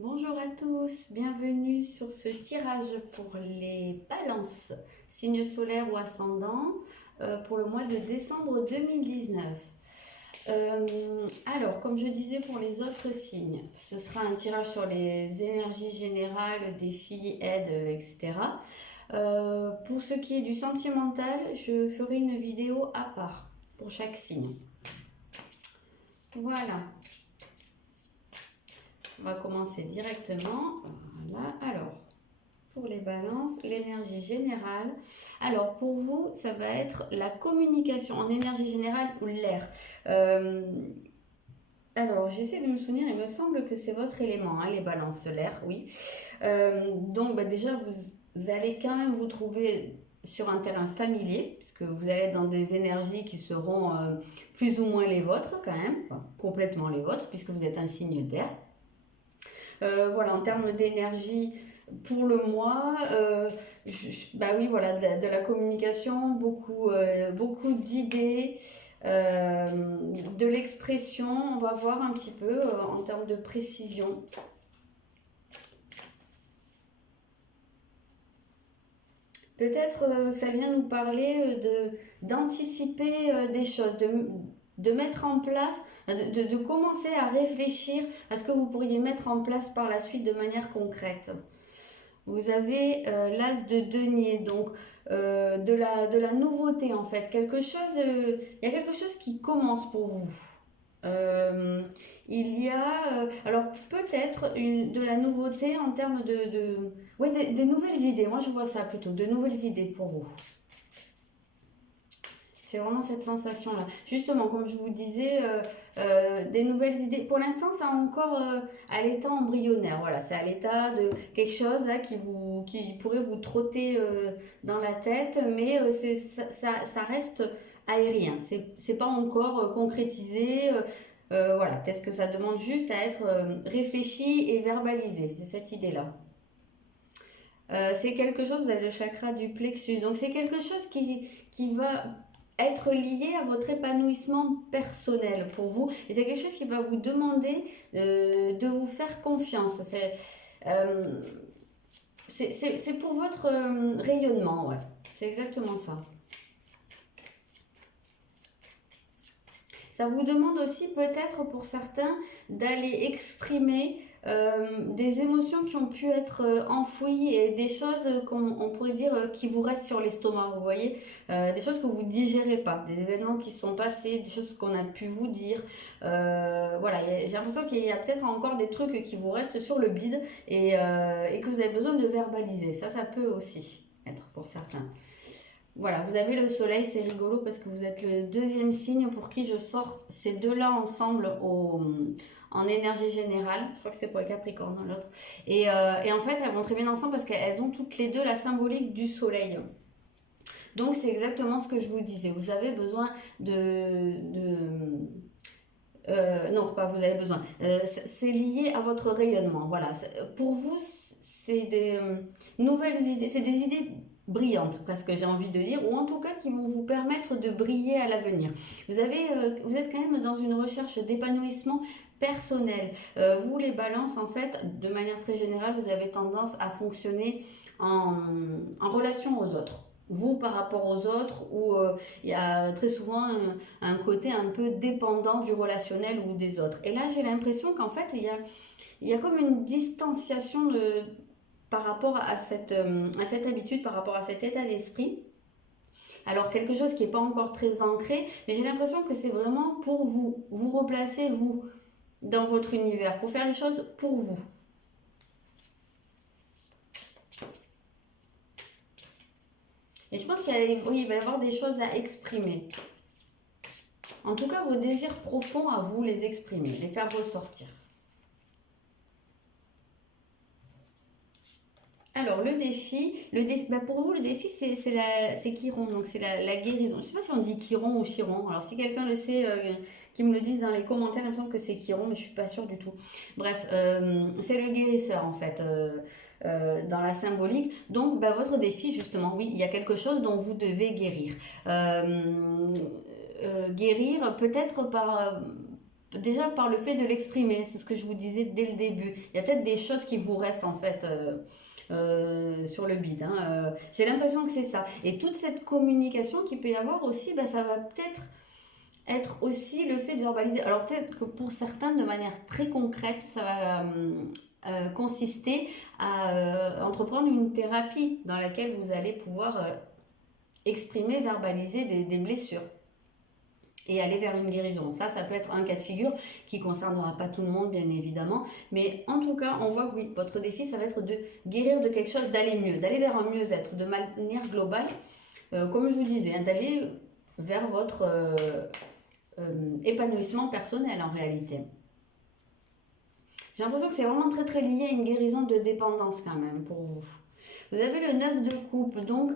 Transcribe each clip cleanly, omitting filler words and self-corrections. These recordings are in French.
Bonjour à tous, bienvenue sur ce tirage pour les balances, signes solaires ou ascendants, pour le mois de décembre 2019. Alors, comme je disais pour les autres signes, ce sera un tirage sur les énergies générales, défis, aides, etc. Pour ce qui est du sentimental, je ferai une vidéo à part pour chaque signe. Voilà. On va commencer directement. Voilà. Alors, pour les balances, l'énergie générale. Alors, pour vous, ça va être la communication en énergie générale ou l'air. Alors, j'essaie de me souvenir, il me semble que c'est votre élément, hein, les balances, l'air, oui. Donc, déjà, vous allez quand même vous trouver sur un terrain familier, puisque vous allez être dans des énergies qui seront plus ou moins les vôtres quand même, enfin, complètement les vôtres, puisque vous êtes un signe d'air. Voilà, en termes d'énergie pour le mois, bah oui, voilà, de la communication, beaucoup d'idées, de l'expression. On va voir un petit peu en termes de précision. Peut-être ça vient nous parler d'anticiper des choses, de mettre en place, de commencer à réfléchir à ce que vous pourriez mettre en place par la suite de manière concrète. Vous avez l'as de denier, donc de la nouveauté en fait. Il y a quelque chose qui commence pour vous. Euh, il y a alors peut-être de la nouveauté en termes ouais, des nouvelles idées. Moi je vois ça plutôt, de nouvelles idées pour vous. J'ai vraiment cette sensation-là. Justement, comme je vous disais, des nouvelles idées. Pour l'instant, c'est encore à l'état embryonnaire. Voilà, c'est à l'état de quelque chose là, qui pourrait vous trotter dans la tête, mais ça reste aérien. C'est pas encore concrétisé. Voilà, peut-être que ça demande juste à être réfléchi et verbalisé. J'ai cette idée-là. C'est quelque chose, vous avez le chakra du plexus. Donc c'est quelque chose qui va être lié à votre épanouissement personnel pour vous. Et c'est quelque chose qui va vous demander de vous faire confiance. Euh, c'est pour votre rayonnement, ouais. C'est exactement ça. Ça vous demande aussi peut-être pour certains d'aller exprimer des émotions qui ont pu être enfouies et des choses qu'on pourrait dire qui vous restent sur l'estomac, vous voyez. Des choses que vous digérez pas, des événements qui se sont passés, des choses qu'on a pu vous dire. Voilà, j'ai l'impression qu'il y a peut-être encore des trucs qui vous restent sur le bide et que vous avez besoin de verbaliser. Ça peut aussi être pour certains. Voilà, vous avez le soleil, c'est rigolo parce que vous êtes le deuxième signe pour qui je sors ces deux-là ensemble en énergie générale. Je crois que c'est pour les Capricornes, hein, l'autre. Et en fait, elles vont très bien ensemble parce qu'elles ont toutes les deux la symbolique du soleil. Donc, c'est exactement ce que je vous disais. Vous avez besoin non, pas vous avez besoin. C'est lié à votre rayonnement. Voilà. Pour vous, c'est des nouvelles idées, c'est des idées brillantes, presque j'ai envie de dire, ou en tout cas qui vont vous permettre de briller à l'avenir. Vous êtes quand même dans une recherche d'épanouissement personnel. Vous, les balances, en fait, de manière très générale, vous avez tendance à fonctionner en relation aux autres. Vous par rapport aux autres, où il y a très souvent un côté un peu dépendant du relationnel ou des autres. Et là, j'ai l'impression qu'en fait, il y a comme une distanciation par rapport à cette habitude, par rapport à cet état d'esprit. Alors, quelque chose qui n'est pas encore très ancré, mais j'ai l'impression que c'est vraiment pour vous, vous replacer, vous, dans votre univers, pour faire les choses pour vous. Et je pense oui, il va y avoir des choses à exprimer. En tout cas, vos désirs profonds à vous les exprimer, les faire ressortir. Alors, bah pour vous, le défi, c'est Chiron, donc c'est la guérison. Je ne sais pas si on dit Chiron ou Chiron. Alors, si quelqu'un le sait, qu'il me le dise dans les commentaires, il me semble que c'est Chiron, mais je ne suis pas sûre du tout. Bref, c'est le guérisseur, en fait, dans la symbolique. Donc, bah, votre défi, justement, oui, il y a quelque chose dont vous devez guérir. Guérir, peut-être par déjà par le fait de l'exprimer, c'est ce que je vous disais dès le début. Il y a peut-être des choses qui vous restent en fait sur le bide, hein. J'ai l'impression que c'est ça. Et toute cette communication qu'il peut y avoir aussi, bah, ça va peut-être être aussi le fait de verbaliser. Alors peut-être que pour certains, de manière très concrète, ça va consister à entreprendre une thérapie dans laquelle vous allez pouvoir exprimer, verbaliser des blessures et aller vers une guérison. Ça peut être un cas de figure qui ne concernera pas tout le monde, bien évidemment. Mais en tout cas, on voit que oui, votre défi, ça va être de guérir de quelque chose, d'aller mieux, d'aller vers un mieux-être de manière globale. Comme je vous disais, hein, d'aller vers votre épanouissement personnel en réalité. J'ai l'impression que c'est vraiment très très lié à une guérison de dépendance quand même pour vous. Vous avez le 9 de coupe, donc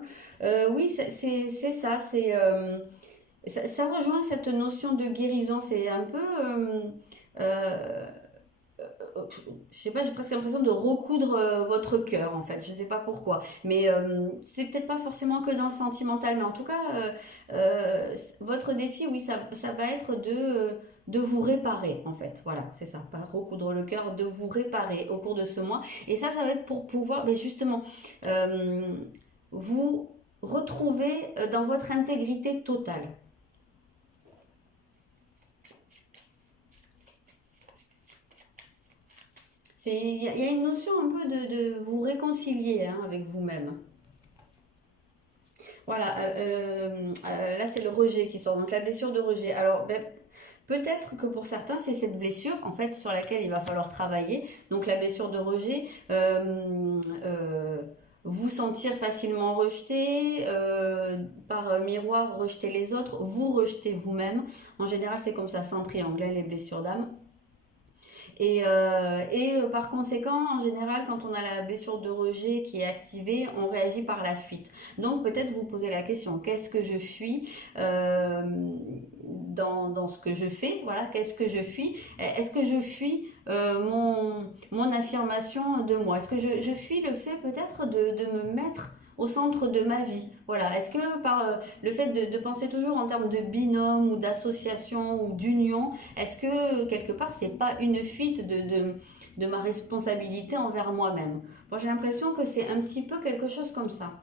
oui, c'est ça, ça rejoint cette notion de guérison, c'est un peu, euh, je sais pas, j'ai presque l'impression de recoudre votre cœur en fait, je sais pas pourquoi, mais c'est peut-être pas forcément que dans le sentimental, mais en tout cas, votre défi, oui, ça va être de vous réparer en fait, voilà, c'est ça, pas recoudre le cœur, de vous réparer au cours de ce mois, et ça va être pour pouvoir, ben justement, euh, vous retrouver dans votre intégrité totale. Il y a une notion un peu de vous réconcilier hein, avec vous-même. Voilà, là c'est le rejet qui sort, donc la blessure de rejet. Alors, ben, peut-être que pour certains, c'est cette blessure en fait sur laquelle il va falloir travailler. Donc la blessure de rejet, vous sentir facilement rejeté, par miroir rejeter les autres, vous rejeter vous-même. En général, c'est comme ça, c'est en triangle, les blessures d'âme. Et par conséquent, en général, quand on a la blessure de rejet qui est activée, on réagit par la suite. Donc peut-être vous posez la question, qu'est-ce que je fuis dans ce que je fais? Voilà, qu'est-ce que je fuis? Est-ce que je fuis mon affirmation de moi? Est-ce que je fuis le fait peut-être de me mettre au centre de ma vie? Voilà, est-ce que par le fait de penser toujours en termes de binôme ou d'association ou d'union, est-ce que quelque part c'est pas une fuite de ma responsabilité envers moi-même? Bon, j'ai l'impression que c'est un petit peu quelque chose comme ça.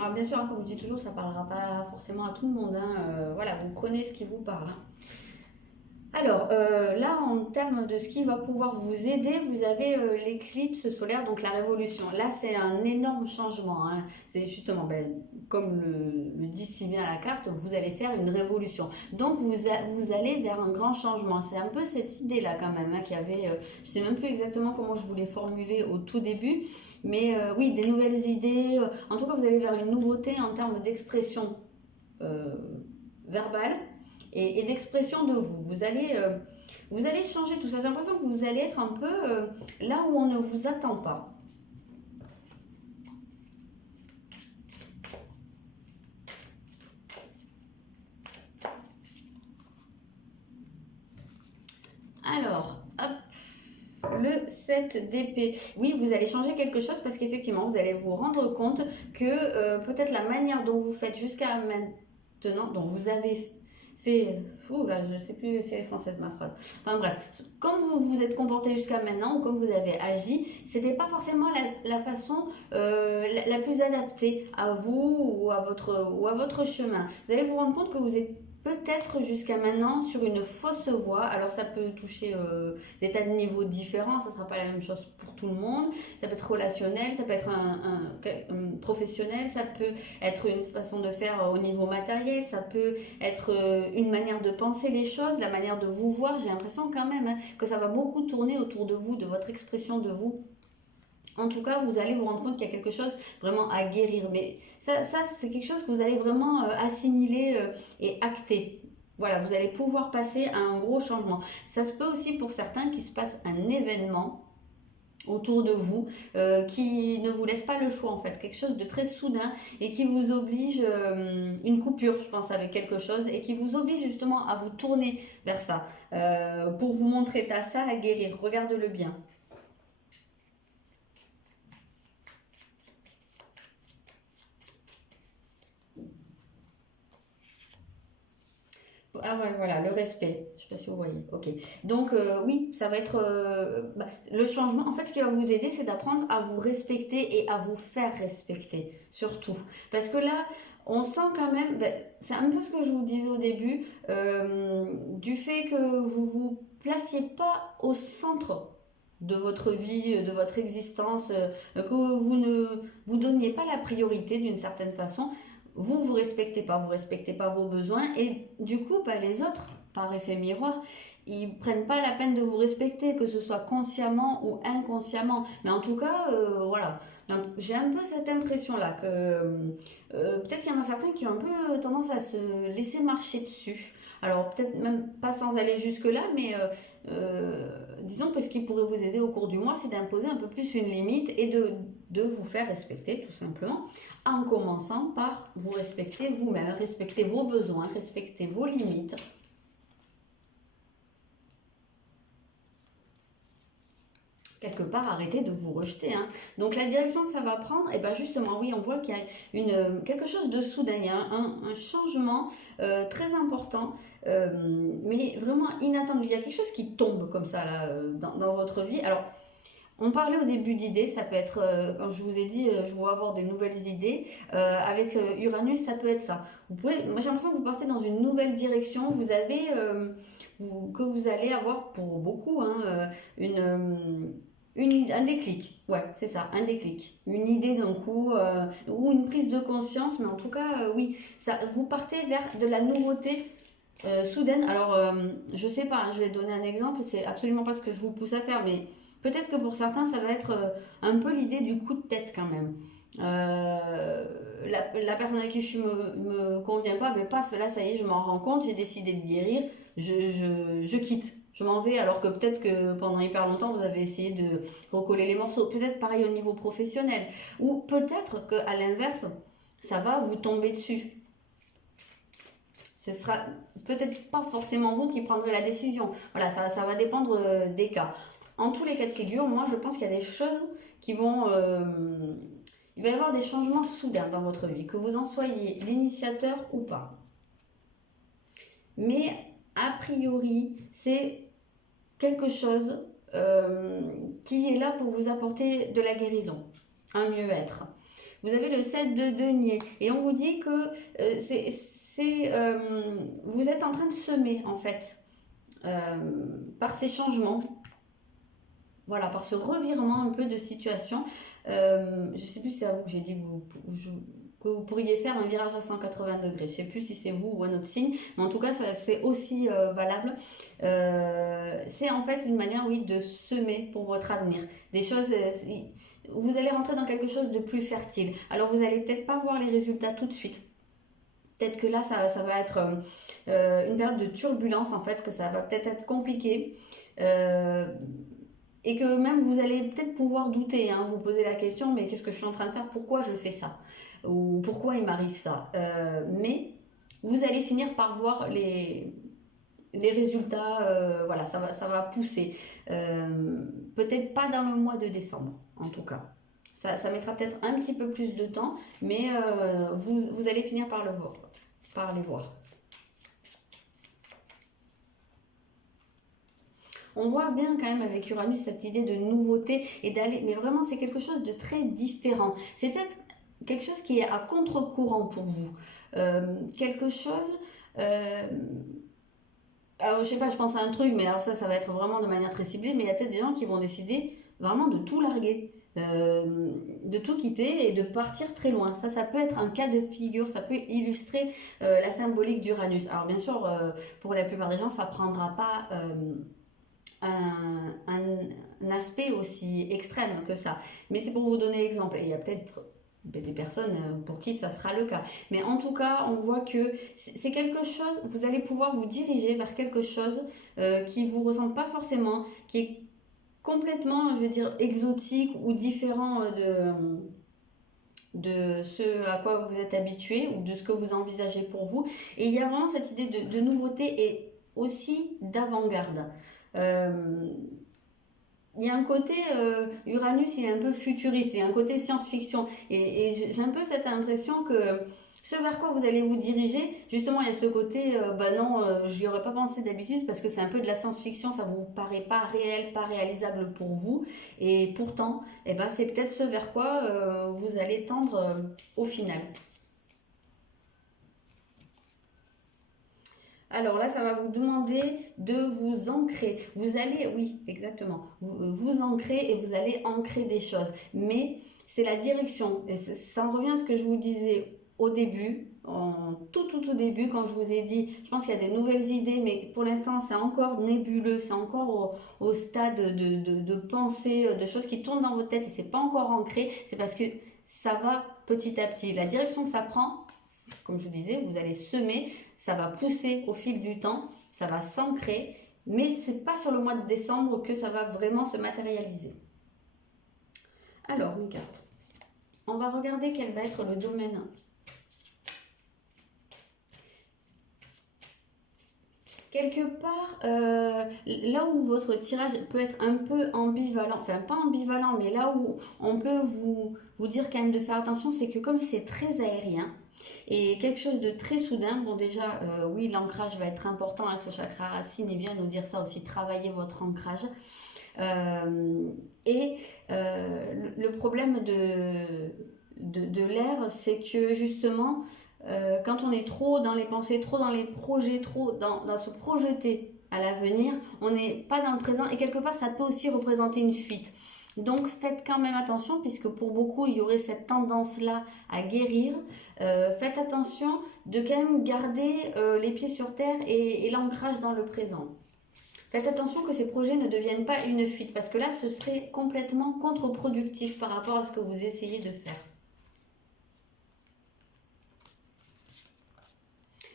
Alors bien sûr, hein, comme je dis toujours, ça parlera pas forcément à tout le monde, hein. Voilà, vous prenez ce qui vous parle, hein. Alors là, en termes de ce qui va pouvoir vous aider, vous avez l'éclipse solaire, donc la révolution. Là, c'est un énorme changement, hein. C'est justement, ben, comme le dit si bien la carte, vous allez faire une révolution. Donc, vous allez vers un grand changement. C'est un peu cette idée-là quand même, hein, qu'il y avait, je sais même plus exactement comment je voulais formuler au tout début, mais oui, des nouvelles idées. En tout cas, vous allez vers une nouveauté en termes d'expression euh, verbale et d'expression de vous. Vous allez changer tout ça. J'ai l'impression que vous allez être un peu là où on ne vous attend pas. Alors, hop, le 7 d'épée. Oui, vous allez changer quelque chose parce qu'effectivement, vous allez vous rendre compte que peut-être la manière dont vous faites jusqu'à maintenant, dont vous avez fait... Ouh là, je ne sais plus si elle est française ma phrase. Enfin bref, comme vous vous êtes comporté jusqu'à maintenant ou comme vous avez agi, c'était pas forcément la façon la plus adaptée à vous ou à votre chemin. Vous allez vous rendre compte que vous êtes peut-être jusqu'à maintenant sur une fausse voie. Alors ça peut toucher des tas de niveaux différents, ça ne sera pas la même chose pour tout le monde. Ça peut être relationnel, ça peut être un professionnel, ça peut être une façon de faire au niveau matériel, ça peut être une manière de penser les choses, la manière de vous voir. J'ai l'impression quand même hein, que ça va beaucoup tourner autour de vous, de votre expression de vous. En tout cas, vous allez vous rendre compte qu'il y a quelque chose vraiment à guérir. Mais ça c'est quelque chose que vous allez vraiment assimiler et acter. Voilà, vous allez pouvoir passer à un gros changement. Ça se peut aussi pour certains qu'il se passe un événement autour de vous qui ne vous laisse pas le choix en fait, quelque chose de très soudain et qui vous oblige, une coupure je pense avec quelque chose et qui vous oblige justement à vous tourner vers ça pour vous montrer t'as ça à guérir, regarde-le bien. Ah ouais, voilà, le respect. Je sais pas si vous voyez. Ok. Donc oui, ça va être le changement. En fait, ce qui va vous aider, c'est d'apprendre à vous respecter et à vous faire respecter, surtout. Parce que là, on sent quand même, c'est un peu ce que je vous disais au début, du fait que vous vous placiez pas au centre de votre vie, de votre existence, que vous ne vous donniez pas la priorité d'une certaine façon. Vous respectez pas vos besoins et du coup, bah, les autres, par effet miroir, ils prennent pas la peine de vous respecter, que ce soit consciemment ou inconsciemment. Mais en tout cas, voilà, j'ai un peu cette impression-là que peut-être qu'il y en a certains qui ont un peu tendance à se laisser marcher dessus. Alors peut-être même pas sans aller jusque-là, mais disons que ce qui pourrait vous aider au cours du mois, c'est d'imposer un peu plus une limite et de vous faire respecter, tout simplement, en commençant par vous respecter vous-même, respecter vos besoins, respecter vos limites. Quelque part, arrêter de vous rejeter, hein. Donc la direction que ça va prendre, et ben justement, oui, on voit qu'il y a quelque chose de soudain, il y a un changement très important, mais vraiment inattendu. Il y a quelque chose qui tombe comme ça là, dans votre vie. Alors, on parlait au début d'idées, ça peut être, quand je vous ai dit, je vais avoir des nouvelles idées. Avec Uranus, ça peut être ça. Moi j'ai l'impression que vous partez dans une nouvelle direction. Vous avez, que vous allez avoir pour beaucoup, hein, un déclic. Ouais, c'est ça, un déclic. Une idée d'un coup, ou une prise de conscience, mais en tout cas, oui, ça, vous partez vers de la nouveauté soudaine. Alors, je sais pas, hein, je vais donner un exemple, c'est absolument pas ce que je vous pousse à faire, mais peut-être que pour certains, ça va être un peu l'idée du coup de tête quand même. La personne à qui je suis me convient pas, mais paf, là ça y est, je m'en rends compte, j'ai décidé de guérir, je quitte. Je m'en vais alors que peut-être que pendant hyper longtemps vous avez essayé de recoller les morceaux. Peut-être pareil au niveau professionnel. Ou peut-être qu'à l'inverse, ça va vous tomber dessus. Ce sera peut-être pas forcément vous qui prendrez la décision. Voilà, ça va dépendre des cas. En tous les cas de figure, moi je pense qu'il y a des choses qui vont... il va y avoir des changements soudains dans votre vie, que vous en soyez l'initiateur ou pas. Mais a priori, c'est quelque chose qui est là pour vous apporter de la guérison, un mieux-être. Vous avez le 7 de denier et on vous dit que vous êtes en train de semer en fait par ces changements, voilà, par ce revirement un peu de situation. Je ne sais plus si c'est à vous que j'ai dit que vous pourriez faire un virage à 180 degrés. Je ne sais plus si c'est vous ou un autre signe, mais en tout cas, c'est aussi valable. C'est en fait une manière, oui, de semer pour votre avenir. Des choses, vous allez rentrer dans quelque chose de plus fertile. Alors, vous n'allez peut-être pas voir les résultats tout de suite. Peut-être que là, ça va être une période de turbulence, en fait, que ça va peut-être être compliqué. Euh, et que même vous allez peut-être pouvoir douter, hein, vous poser la question, mais qu'est-ce que je suis en train de faire? Pourquoi je fais ça? Ou pourquoi il m'arrive ça? Mais vous allez finir par voir les résultats, voilà, ça va pousser. Peut-être pas dans le mois de décembre, en tout cas. Ça mettra peut-être un petit peu plus de temps, mais vous allez finir par le voir, par les voir. On voit bien quand même avec Uranus cette idée de nouveauté et d'aller, mais vraiment c'est quelque chose de très différent. C'est peut-être quelque chose qui est à contre-courant pour vous. Quelque chose... euh, alors je sais pas, je pense à un truc, mais alors ça va être vraiment de manière très ciblée, mais il y a peut-être des gens qui vont décider vraiment de tout larguer. De tout quitter et de partir très loin. Ça peut être un cas de figure, ça peut illustrer la symbolique d'Uranus. Alors bien sûr, pour la plupart des gens, ça prendra pas un aspect aussi extrême que ça. Mais c'est pour vous donner l'exemple. Et il y a peut-être des personnes pour qui ça sera le cas. Mais en tout cas, on voit que c'est quelque chose, vous allez pouvoir vous diriger vers quelque chose qui ne vous ressemble pas forcément, qui est complètement, je vais dire, exotique ou différent de ce à quoi vous êtes habitué ou de ce que vous envisagez pour vous. Et il y a vraiment cette idée de nouveauté et aussi d'avant-garde. Euh, il y a un côté, Uranus, il est un peu futuriste, il y a un côté science-fiction. Et j'ai un peu cette impression que Ce vers quoi vous allez vous diriger, justement, il y a ce côté, bah non, je n'y aurais pas pensé d'habitude parce que c'est un peu de la science-fiction, ça vous paraît pas réel, pas réalisable pour vous. Et pourtant, eh ben, c'est peut-être ce vers quoi vous allez tendre au final. Alors là, ça va vous demander de vous ancrer. Vous allez, oui, exactement, vous ancrer et vous allez ancrer des choses. Mais c'est la direction. Et ça en revient à ce que je vous disais au début, en tout début, quand je vous ai dit, je pense qu'il y a des nouvelles idées, mais pour l'instant, c'est encore nébuleux, c'est encore au stade de pensée, de choses qui tournent dans votre tête et c'est pas encore ancré. C'est parce que ça va petit à petit. La direction que ça prend, comme je vous disais, vous allez semer, ça va pousser au fil du temps, ça va s'ancrer, mais c'est pas sur le mois de décembre que ça va vraiment se matérialiser. Alors, mes cartes, on va regarder quel va être le domaine. Quelque part, là où votre tirage peut être un peu ambivalent, enfin pas ambivalent, mais là où on peut vous dire quand même de faire attention, c'est que comme c'est très aérien et quelque chose de très soudain, bon déjà, oui, l'ancrage va être important, hein, ce chakra racine, il vient nous dire ça aussi, travailler votre ancrage. Et le problème de l'air, c'est que justement, quand on est trop dans les pensées, trop dans les projets, trop dans se projeter à l'avenir, on n'est pas dans le présent et quelque part ça peut aussi représenter une fuite. Donc faites quand même attention puisque pour beaucoup il y aurait cette tendance-là à guérir. Faites attention de quand même garder les pieds sur terre et l'ancrage dans le présent. Faites attention que ces projets ne deviennent pas une fuite parce que là ce serait complètement contre-productif par rapport à ce que vous essayez de faire.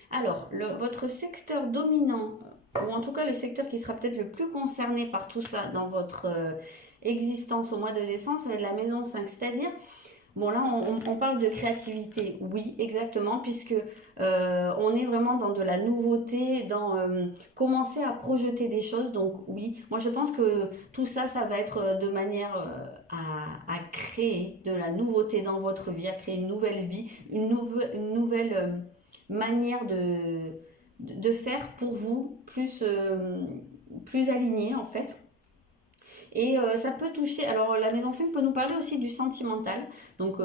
Alors, votre secteur dominant, ou en tout cas le secteur qui sera peut-être le plus concerné par tout ça dans votre existence au mois de décembre, ça va être la maison 5. C'est-à-dire, bon là on parle de créativité, oui exactement, puisque on est vraiment dans de la nouveauté, dans commencer à projeter des choses, donc oui, moi je pense que tout ça, ça va être de manière à créer de la nouveauté dans votre vie, à créer une nouvelle vie, une nouvelle manière de faire pour vous, plus alignée en fait. Et ça peut toucher, alors la maison 5 peut nous parler aussi du sentimental, donc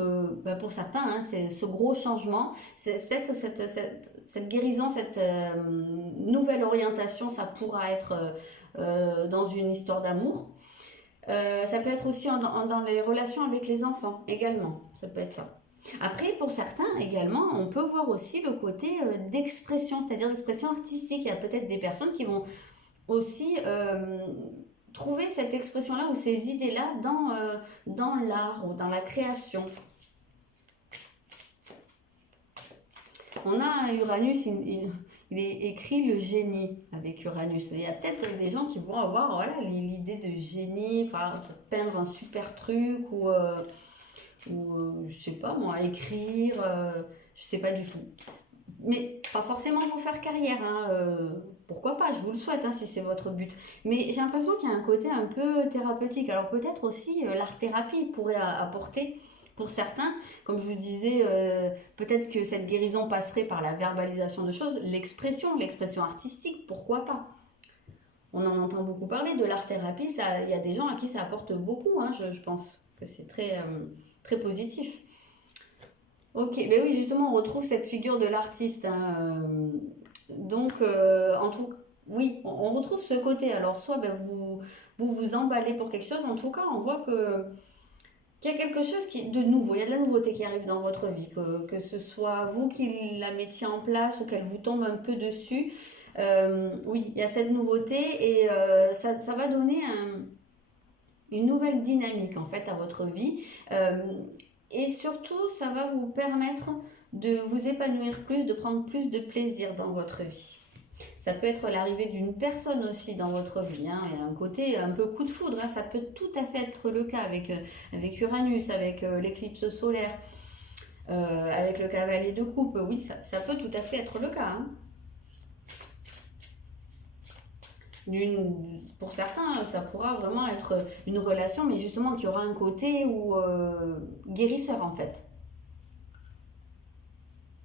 bah pour certains, hein, c'est ce gros changement, c'est peut-être cette guérison, cette nouvelle orientation, ça pourra être dans une histoire d'amour. Ça peut être aussi dans les relations avec les enfants également, ça peut être ça. Après, pour certains également, on peut voir aussi le côté d'expression, c'est-à-dire d'expression artistique. Il y a peut-être des personnes qui vont aussi trouver cette expression-là ou ces idées-là dans l'art ou dans la création. On a Uranus, il est écrit le génie avec Uranus. Il y a peut-être des gens qui vont avoir voilà, l'idée de génie, enfin, peindre un super truc ou je sais pas moi, écrire, je sais pas du tout. Mais pas forcément pour faire carrière, hein, pourquoi pas, je vous le souhaite hein, si c'est votre but. Mais j'ai l'impression qu'il y a un côté un peu thérapeutique. Alors peut-être aussi l'art-thérapie pourrait apporter pour certains, comme je vous disais, peut-être que cette guérison passerait par la verbalisation de choses, l'expression artistique, pourquoi pas. On en entend beaucoup parler de l'art-thérapie, il y a des gens à qui ça apporte beaucoup, hein, je pense que c'est très positif. Ok, ben oui, justement, on retrouve cette figure de l'artiste. Hein, donc, en tout oui, on retrouve ce côté. Alors, soit ben, vous emballez pour quelque chose, en tout cas, on voit qu'il y a quelque chose de nouveau, il y a de la nouveauté qui arrive dans votre vie, que ce soit vous qui la mettiez en place ou qu'elle vous tombe un peu dessus. Oui, il y a cette nouveauté et ça va donner une nouvelle dynamique en fait à votre vie. Et surtout, ça va vous permettre de vous épanouir plus, de prendre plus de plaisir dans votre vie. Ça peut être l'arrivée d'une personne aussi dans votre vie. Hein. Il y a un côté un peu coup de foudre. Hein. Ça peut tout à fait être le cas avec Uranus, avec l'éclipse solaire, avec le cavalier de coupe. Oui, ça peut tout à fait être le cas. Hein. Pour certains, ça pourra vraiment être une relation, mais justement qui aura un côté guérisseur en fait.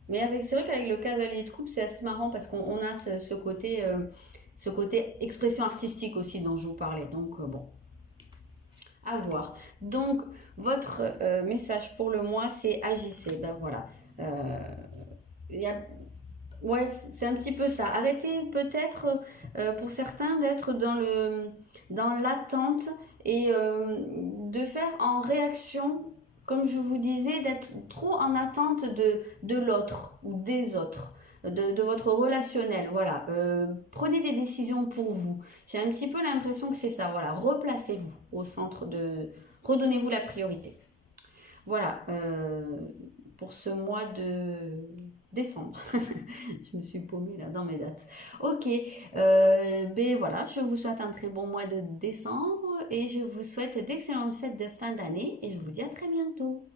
Mais c'est vrai qu'avec le cavalier de coupe, c'est assez marrant parce qu'on a ce côté expression artistique aussi dont je vous parlais. Donc, bon, à voir. Donc, votre message pour le mois, c'est agissez. Ben voilà. Euh, il y a Ouais, c'est un petit peu ça. Arrêtez peut-être pour certains d'être dans l'attente et de faire en réaction, comme je vous disais, d'être trop en attente de l'autre ou des autres, de votre relationnel. Voilà. Prenez des décisions pour vous. J'ai un petit peu l'impression que c'est ça. Voilà. Replacez-vous au centre de... Redonnez-vous la priorité. Voilà. Pour ce mois de décembre. Je me suis paumée là dans mes dates. Ok, ben voilà, je vous souhaite un très bon mois de décembre et je vous souhaite d'excellentes fêtes de fin d'année et je vous dis à très bientôt.